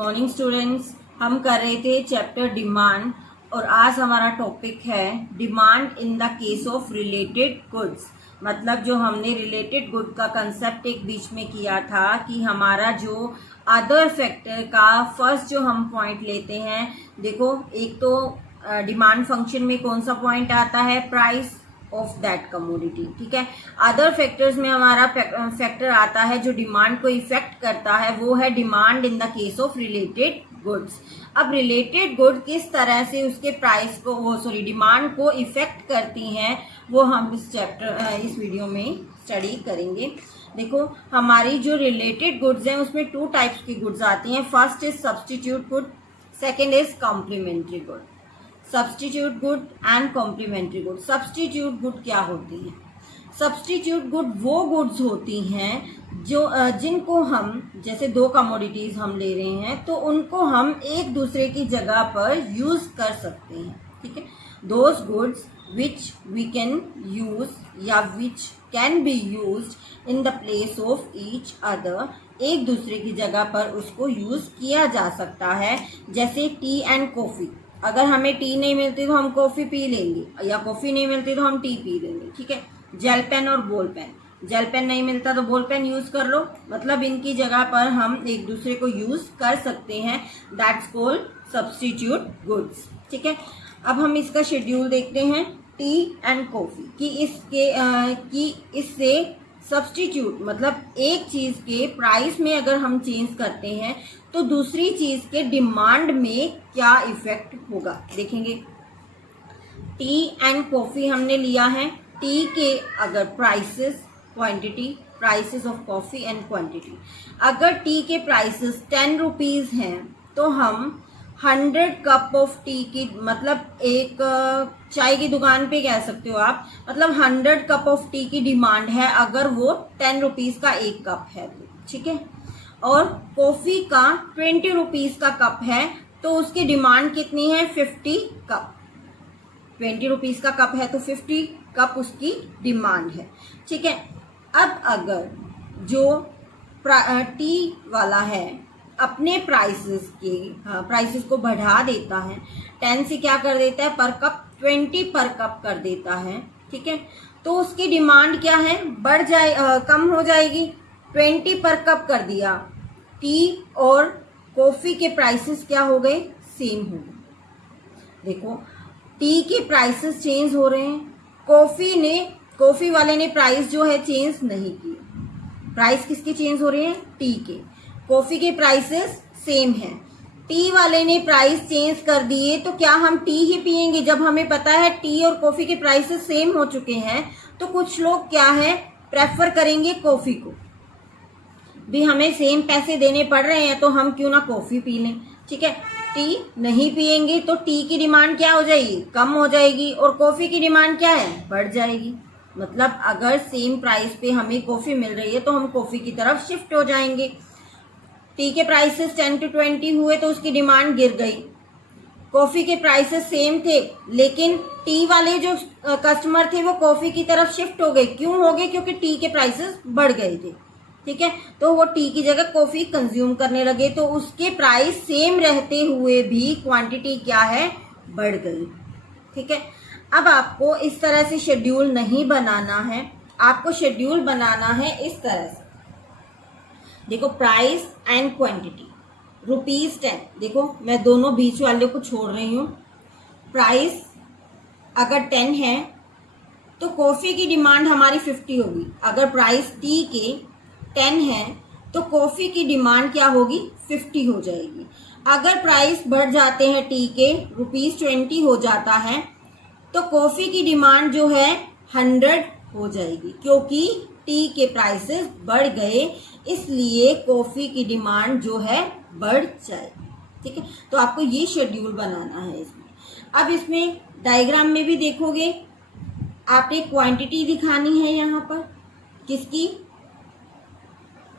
Morning students. हम कर रहे थे चैप्टर डिमांड और आज हमारा टॉपिक है demand in the case of related goods. मतलब जो हमने रिलेटेड गुड का कंसेप्ट एक बीच में किया था कि हमारा जो अदर फैक्टर का फर्स्ट जो हम पॉइंट लेते हैं, देखो एक तो डिमांड फंक्शन में कौन सा पॉइंट आता है, प्राइस ऑफ दैट कमोडिटी। ठीक है, अदर फैक्टर्स में हमारा फैक्टर आता है जो डिमांड को इफेक्ट करता है, वो है demand in the case of related goods. अब रिलेटेड गुड किस तरह से उसके प्राइस को डिमांड को इफेक्ट करती हैं, वो हम इस वीडियो में स्टडी करेंगे। देखो हमारी जो रिलेटेड गुड्स हैं उसमें टू टाइप्स की गुड्स आती हैं। First is substitute good, second is complementary good. Substitute good and complementary good. Substitute good क्या होती है? सब्स्टिट्यूट गुड वो गुड्स होती हैं जो जिनको हम, जैसे दो कमोडिटीज हम ले रहे हैं तो उनको हम एक दूसरे की जगह पर यूज कर सकते हैं। ठीक है, those goods which we can use या which can be used in the place of each other, एक दूसरे की जगह पर उसको यूज किया जा सकता है। जैसे टी एंड कॉफी, अगर हमें टी नहीं मिलती तो हम कॉफी पी लेंगे, या कॉफी नहीं मिलती तो हम टी पी लेंगे। ठीक है, जेल पेन और बॉल पेन, जेल पेन नहीं मिलता तो बॉल पेन यूज कर लो, मतलब इनकी जगह पर हम एक दूसरे को यूज कर सकते हैं। That's called substitute goods. ठीक है, अब हम इसका शेड्यूल देखते हैं टी एंड कॉफी कि इससे सब्स्टिट्यूट मतलब एक चीज के प्राइस में अगर हम चेंज करते हैं तो दूसरी चीज के डिमांड में क्या इफेक्ट होगा, देखेंगे। टी एंड कॉफी हमने लिया है, टी के अगर prices quantity, prices of coffee and quantity, अगर टी के प्राइसेस 10 रुपीज हैं तो हम 100 कप ऑफ टी की, मतलब एक चाय की दुकान पे कह सकते हो आप, मतलब 100 कप ऑफ टी की डिमांड है अगर वो 10 रुपीज का एक कप है। ठीक है, और कॉफी का 20 रुपीज का कप है तो उसकी डिमांड कितनी है, 50 कप। 20 रुपीज का कप है तो 50 कप उसकी डिमांड है। ठीक है, अब अगर जो टी वाला है अपने प्राइसेस को बढ़ा देता है, 10 से क्या कर देता है पर कप 20 पर कप कर देता है। ठीक है, तो उसकी डिमांड क्या है, कम हो जाएगी। 20 पर कप कर दिया, टी और कॉफी के प्राइसेस क्या हो गए, सेम हो गए। देखो टी के प्राइसेस चेंज हो रहे हैं, कॉफी वाले ने प्राइस जो है चेंज नहीं किए। प्राइस किसके चेंज हो रहे हैं, टी के। कॉफी के प्राइसेस सेम हैं, टी वाले ने प्राइस चेंज कर दिए तो क्या हम टी ही पियेंगे? जब हमें पता है टी और कॉफी के प्राइसेस सेम हो चुके हैं तो कुछ लोग क्या है, प्रेफर करेंगे कॉफी को। भी हमें सेम पैसे देने पड़ रहे हैं तो हम क्यों ना कॉफी पी लें। ठीक है, टी नहीं पियेंगे तो टी की डिमांड क्या हो जाएगी, कम हो जाएगी, और कॉफी की डिमांड क्या है, बढ़ जाएगी। मतलब अगर सेम प्राइस पे हमें कॉफी मिल रही है तो हम कॉफी की तरफ शिफ्ट हो जाएंगे। टी के प्राइसेस 10 to 20 हुए तो उसकी डिमांड गिर गई। कॉफी के प्राइसेस सेम थे लेकिन टी वाले जो कस्टमर थे वो कॉफी की तरफ शिफ्ट हो गए। क्यों हो गए? क्योंकि टी के प्राइसेस बढ़ गए थे। ठीक है, तो वो टी की जगह कॉफी कंज्यूम करने लगे तो उसके प्राइस सेम रहते हुए भी क्वांटिटी क्या है, बढ़ गई। ठीक है, अब आपको इस तरह से शेड्यूल नहीं बनाना है, आपको शेड्यूल बनाना है इस तरह से। देखो प्राइस एंड क्वांटिटी, ₹10, देखो मैं दोनों बीच वाले को छोड़ रही हूँ। प्राइस अगर 10 है तो कॉफी की डिमांड हमारी 50 होगी। अगर प्राइस टी के 10 है तो कॉफी की डिमांड क्या होगी, 50 हो जाएगी। अगर प्राइस बढ़ जाते हैं टी के, ₹20 हो जाता है तो कॉफी की डिमांड जो है 100 हो जाएगी, क्योंकि टी के प्राइसेस बढ़ गए इसलिए कॉफी की डिमांड जो है बढ़ जाएगी। ठीक है, तो आपको ये शेड्यूल बनाना है इसमें। अब इसमें डायग्राम में भी देखोगे, आपने क्वांटिटी दिखानी है, यहाँ पर किसकी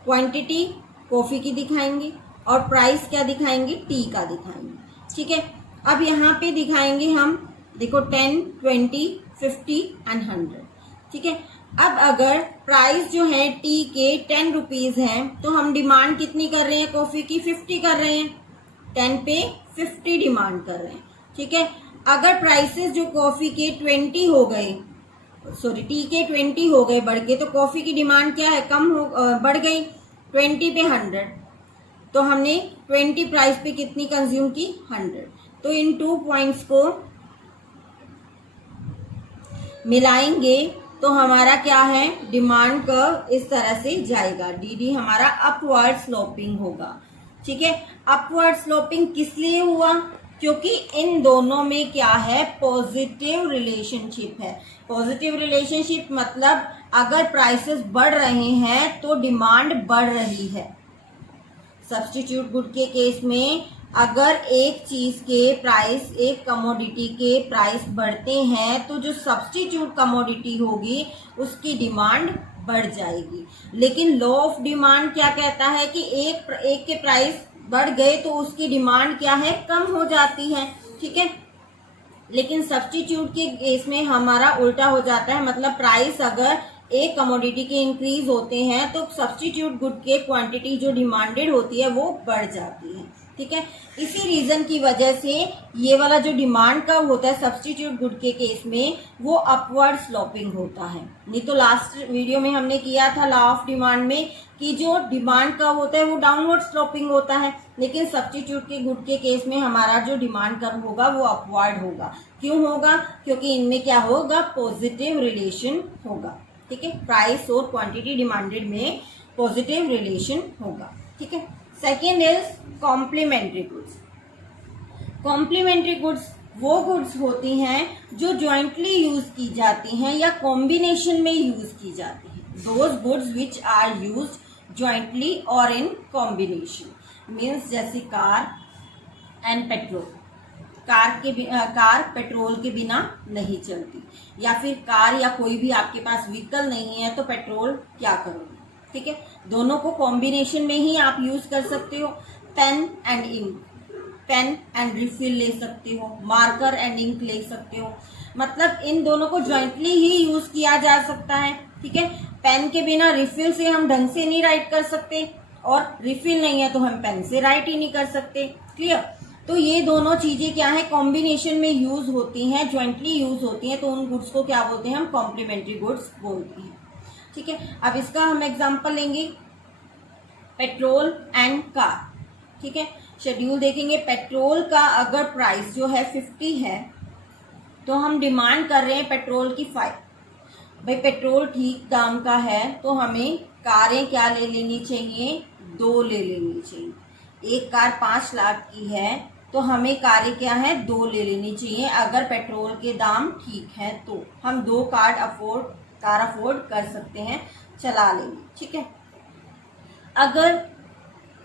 क्वांटिटी, कॉफी की दिखाएंगे, और प्राइस क्या दिखाएंगे, टी का दिखाएंगे। ठीक है, अब यहाँ पे दिखाएंगे हम, देखो 10, 20, 50 एंड 100। ठीक है, अब अगर प्राइस जो है टी के 10 रुपीज है तो हम डिमांड कितनी कर रहे हैं, कॉफी की 50 कर रहे हैं। 10 पे 50 डिमांड कर रहे हैं, ठीक है। अगर प्राइसेस जो कॉफी के 20 हो गए, सॉरी टी के 20 हो गए बढ़ के, तो कॉफी की डिमांड क्या है, बढ़ गई 20 पे 100, तो हमने 20 प्राइस पे कितनी कंज्यूम की, 100। तो इन 2 पॉइंट्स को मिलाएंगे तो हमारा क्या है, डिमांड कर्व इस तरह से जाएगा, डी हमारा अपवर्ड स्लोपिंग होगा, ठीक है। अपवर्ड स्लोपिंग किस लिए हुआ, क्योंकि इन दोनों में क्या है, पॉजिटिव रिलेशनशिप है। पॉजिटिव रिलेशनशिप मतलब अगर प्राइसेस बढ़ रहे हैं तो डिमांड बढ़ रही है। सब्स्टिट्यूट गुड के केस में अगर एक चीज के प्राइस, एक कमोडिटी के प्राइस बढ़ते हैं तो जो सब्स्टिट्यूट कमोडिटी होगी उसकी डिमांड बढ़ जाएगी। लेकिन लॉ ऑफ डिमांड क्या कहता है कि एक के प्राइस बढ़ गए तो उसकी डिमांड क्या है, कम हो जाती है, ठीक है। लेकिन सब्स्टिट्यूट के केस में हमारा उल्टा हो जाता है, मतलब प्राइस अगर एक कमोडिटी के इंक्रीज होते हैं तो सब्स्टिट्यूट गुड के क्वांटिटी जो डिमांडेड होती है वो बढ़ जाती है, ठीक है। इसी रीजन की वजह से ये वाला जो डिमांड कर्व होता है सब्स्टिट्यूट गुड के केस में वो अपवर्ड स्लोपिंग होता है। नहीं तो लास्ट वीडियो में हमने किया था लॉ ऑफ डिमांड में कि जो डिमांड कर्व होता है वो डाउनवर्ड स्लोपिंग होता है, लेकिन सब्स्टिट्यूट के गुड के केस में हमारा जो डिमांड कर्व होगा वो अपवर्ड होगा। क्यों होगा, क्योंकि इनमें क्या होगा, पॉजिटिव रिलेशन होगा, ठीक है। प्राइस और क्वांटिटी डिमांडेड में पॉजिटिव रिलेशन होगा, ठीक है। Second is complementary goods. Complementary goods वो गुड्स होती हैं जो ज्वाइंटली यूज की जाती हैं या कॉम्बिनेशन में यूज की जाती हैं। Those goods which are used jointly और इन कॉम्बिनेशन, मीन्स जैसे car and petrol. Car petrol के बिना नहीं चलती, या फिर कार या कोई भी आपके पास व्हीकल नहीं है तो पेट्रोल क्या करोगे, ठीक है। दोनों को कॉम्बिनेशन में ही आप यूज कर सकते हो। Pen and ink, pen and refill ले सकते हो, मार्कर एंड इंक ले सकते हो, मतलब इन दोनों को ज्वाइंटली ही यूज किया जा सकता है, ठीक है। पेन के बिना रिफिल से हम ढंग से नहीं राइट कर सकते, और रिफिल नहीं है तो हम पेन से राइट ही नहीं कर सकते, क्लियर। तो ये दोनों चीजें क्या है, कॉम्बिनेशन में यूज होती हैं, ज्वाइंटली यूज होती हैं, तो उन गुड्स को क्या बोलते हैं, हम कॉम्प्लीमेंट्री गुड्स बोलते हैं, ठीक है। अब इसका हम एग्जांपल लेंगे, पेट्रोल एंड कार, ठीक है। शेड्यूल देखेंगे, पेट्रोल का अगर प्राइस जो है 50 है तो हम डिमांड कर रहे हैं पेट्रोल की 5। भाई पेट्रोल ठीक दाम का है तो हमें कारें क्या ले लेनी चाहिए, 2 ले लेनी चाहिए। एक कार 5 लाख की है तो हमें कारें क्या है, 2 ले लेनी चाहिए। अगर पेट्रोल के दाम ठीक है तो हम 2 कार अफोर्ड कर सकते हैं, चला लेंगे, ठीक है। अगर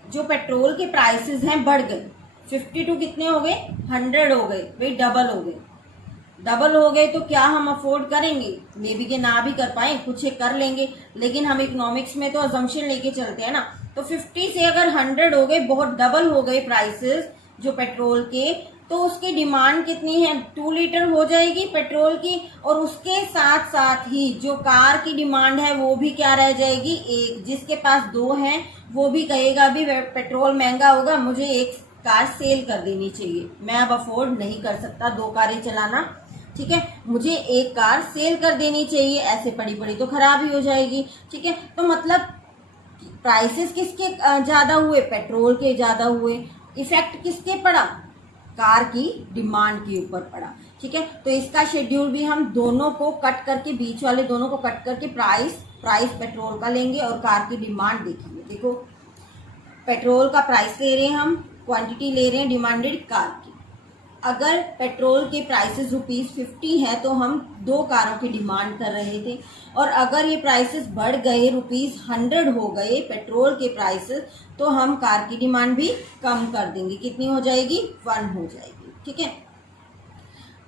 जो पेट्रोल के प्राइसेस हैं बढ़ गए, 52 कितने हो गए, 100 हो गए, भाई डबल हो गए तो क्या हम अफोर्ड करेंगे, मे बी के ना भी कर पाए, कुछ एक कर लेंगे, लेकिन हम इकोनॉमिक्स में तो अजम्पशन लेके चलते हैं ना। तो 50 से अगर 100 हो गए, बहुत डबल हो गए प्राइसेस जो पेट्रोल के, तो उसकी डिमांड कितनी है, 2 लीटर हो जाएगी पेट्रोल की, और उसके साथ साथ ही जो कार की डिमांड है वो भी क्या रह जाएगी, 1। जिसके पास 2 है वो भी कहेगा भी पेट्रोल महंगा होगा, मुझे एक कार सेल कर देनी चाहिए, मैं अब अफोर्ड नहीं कर सकता 2 कारें चलाना, ठीक है, मुझे एक कार सेल कर देनी चाहिए, ऐसे पड़ी तो खराब ही हो जाएगी, ठीक है। तो मतलब प्राइसेस किसके ज्यादा हुए, पेट्रोल के ज्यादा हुए, इफेक्ट किसके पड़ा, कार की डिमांड के ऊपर पड़ा, ठीक है। तो इसका शेड्यूल भी हम दोनों को कट करके, बीच वाले दोनों को कट करके प्राइस पेट्रोल का लेंगे और कार की डिमांड देखेंगे। देखो पेट्रोल का प्राइस ले रहे हैं हम, क्वांटिटी ले रहे हैं डिमांडेड कार की। अगर पेट्रोल के प्राइसेस ₹50 है तो हम 2 कारों की डिमांड कर रहे थे, और अगर ये प्राइसेस बढ़ गए, ₹100 हो गए पेट्रोल के प्राइसेस, तो हम कार की डिमांड भी कम कर देंगे, कितनी हो जाएगी, 1 हो जाएगी, ठीक है।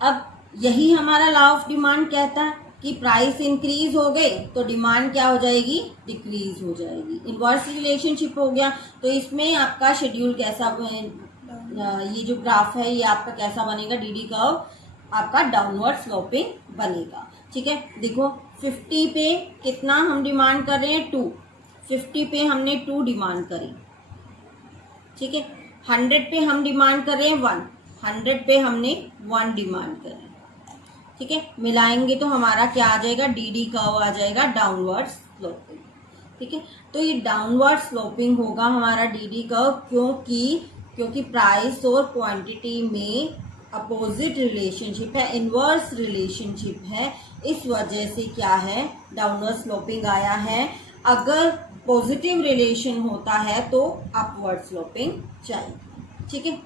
अब यही हमारा लॉ ऑफ डिमांड कहता है कि प्राइस इंक्रीज हो गए तो डिमांड क्या हो जाएगी, डिक्रीज हो जाएगी, इनवर्स रिलेशनशिप हो गया। तो इसमें आपका शेड्यूल कैसा, ये जो ग्राफ है ये आपका कैसा बनेगा, डीडी कर्व आपका डाउनवर्ड स्लोपिंग बनेगा, ठीक है। देखो 50 पे कितना हम डिमांड कर रहे हैं, 2। 50 पे हमने 2 डिमांड करी, ठीक है। 100 पे हम डिमांड कर रहे हैं 1, 100 पे हमने 1 डिमांड कर रहे हैं, ठीक है। मिलाएंगे तो हमारा क्या आ जाएगा, डी कर्व आ जाएगा डाउनवर्ड स्लोपिंग, ठीक है। तो ये डाउनवर्ड स्लोपिंग होगा हमारा डी कर्व, क्योंकि प्राइस और क्वांटिटी में अपोजिट रिलेशनशिप है, इनवर्स रिलेशनशिप है, इस वजह से क्या है, डाउनवर्ड स्लोपिंग आया है। अगर पॉजिटिव रिलेशन होता है तो अपवर्ड स्लोपिंग चाहिए, ठीक है।